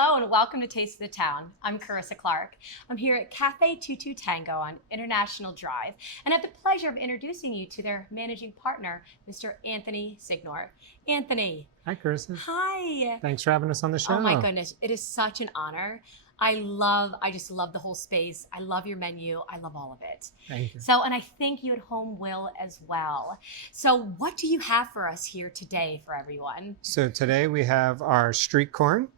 Hello and welcome to Taste of the Town. I'm Carissa Clark. I'm here at Café 22 Tango on International Drive, and I have the pleasure of introducing you to their managing partner, Mr. Anthony Signor. Anthony. Hi, Carissa. Hi. Thanks for having us on the show. Oh my goodness, it is such an honor. I just love the whole space. I love your menu. I love all of it. Thank you. So, and I think you at home will as well. So what do you have for us here today for everyone? So today we have our street corn.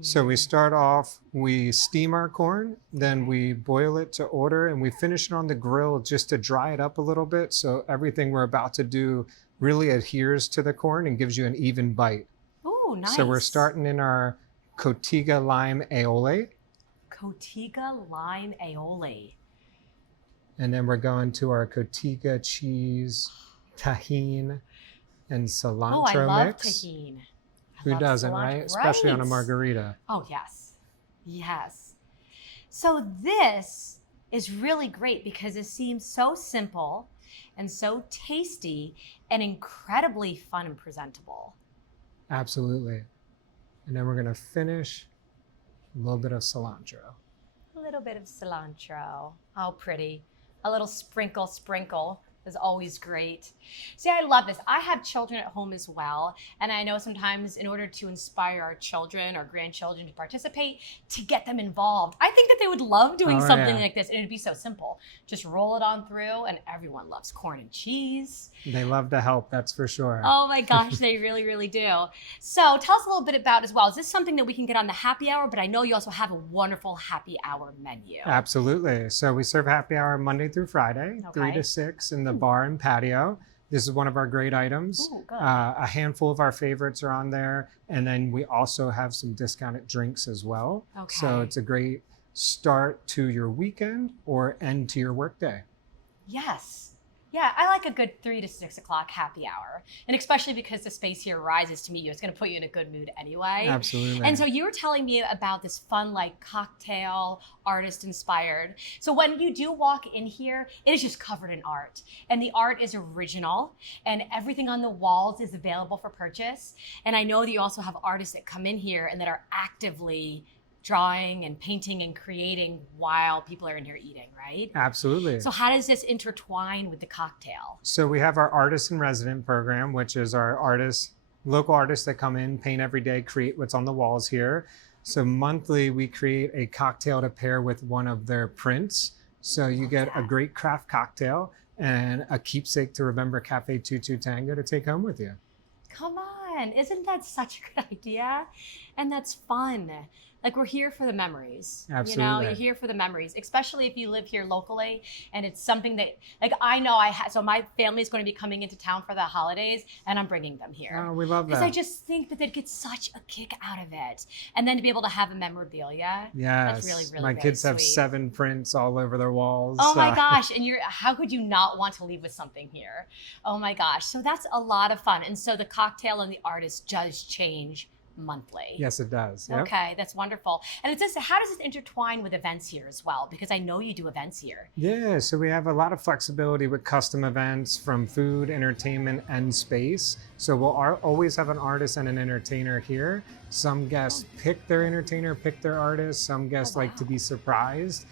So we start off, we steam our corn, then we boil it to order, and we finish it on the grill just to dry it up a little bit. So everything we're about to do really adheres to the corn and gives you an even bite. Oh, nice. So we're starting in our Cotiga lime aioli. Cotiga lime aioli. And then we're going to our Cotiga cheese, tahine, and cilantro Oh, I love mix. tahine. Who doesn't, right? Especially on a margarita. Oh, yes. Yes. So this is really great because it seems so simple and so tasty and incredibly fun and presentable. Absolutely. And then we're going to finish a little bit of cilantro. A little bit of cilantro. How pretty. A little sprinkle is always great. See, I love this. I have children at home as well. And I know sometimes in order to inspire our children or grandchildren to participate, to get them involved, I think that they would love doing something like this. And it'd be so simple. Just roll it on through, and everyone loves corn and cheese. They love to help, that's for sure. Oh my gosh, they really, really do. So tell us a little bit about as well. Is this something that we can get on the happy hour? But I know you also have a wonderful happy hour menu. Absolutely. So we serve happy hour Monday through Friday, 3 to 6 in the bar and patio. This is one of our great items. Ooh, good. A handful of our favorites are on there. And then we also have some discounted drinks as well. Okay. So it's a great start to your weekend or end to your workday. Yes. Yeah, I like a good 3 to 6 o'clock happy hour. And especially because the space here rises to meet you, it's going to put you in a good mood anyway. Absolutely. And so you were telling me about this fun, like cocktail, artist inspired. So when you do walk in here, it is just covered in art. And the art is original and everything on the walls is available for purchase. And I know that you also have artists that come in here and that are actively drawing and painting and creating while people are in here eating, right? Absolutely. So how does this intertwine with the cocktail? So we have our artist in resident program, which is our local artists that come in, paint every day, create what's on the walls here. So monthly we create a cocktail to pair with one of their prints. So you get a great craft cocktail and a keepsake to remember Café 22 Tango to take home with you. Come on, isn't that such a good idea? And that's fun. Like, we're here for the memories. Absolutely. You know, you're here for the memories, especially if you live here locally and it's something that, like, I know so my family's going to be coming into town for the holidays and I'm bringing them here. Oh, we love that. Because I just think that they'd get such a kick out of it. And then to be able to have a memorabilia. Yes. That's really, really My kids have sweet. 7 prints all over their walls. Oh my gosh. And how could you not want to leave with something here? Oh my gosh. So that's a lot of fun. And so the cocktail and the artist does change monthly. Yes, it does. Yep. Okay, that's wonderful. And how does this intertwine with events here as well? Because I know you do events here. Yeah, so we have a lot of flexibility with custom events from food, entertainment, and space. So we'll always have an artist and an entertainer here. Some guests pick their entertainer, pick their artist. Some guests like to be surprised.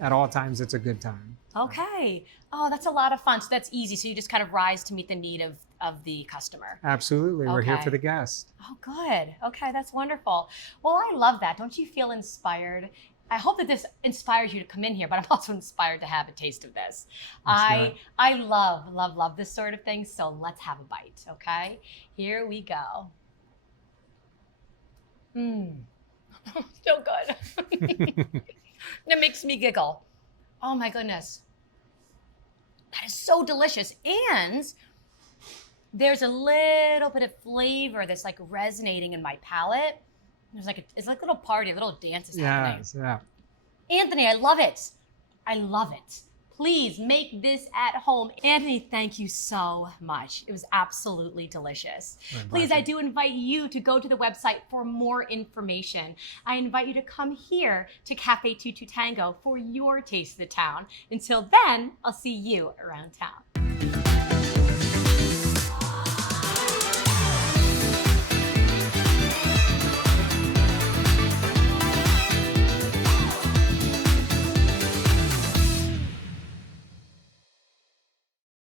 At all times, it's a good time. Okay. Oh, that's a lot of fun. So that's easy. So you just kind of rise to meet the need of the customer. Absolutely. We're here Okay. for the guests. Oh, good. Okay, that's wonderful. Well, I love that. Don't you feel inspired? I hope that this inspires you to come in here, but I'm also inspired to have a taste of this. I love this sort of thing. So let's have a bite. Okay, here we go. So good. It makes me giggle. Oh my goodness. That is so delicious. And there's a little bit of flavor that's like resonating in my palate. It's like a little party, a little dance is happening. Yes, yeah. Anthony, I love it. I love it. Please make this at home. Anthony, thank you so much. It was absolutely delicious. Please, I do invite you to go to the website for more information. I invite you to come here to Café 22 Tango for your taste of the town. Until then, I'll see you around town.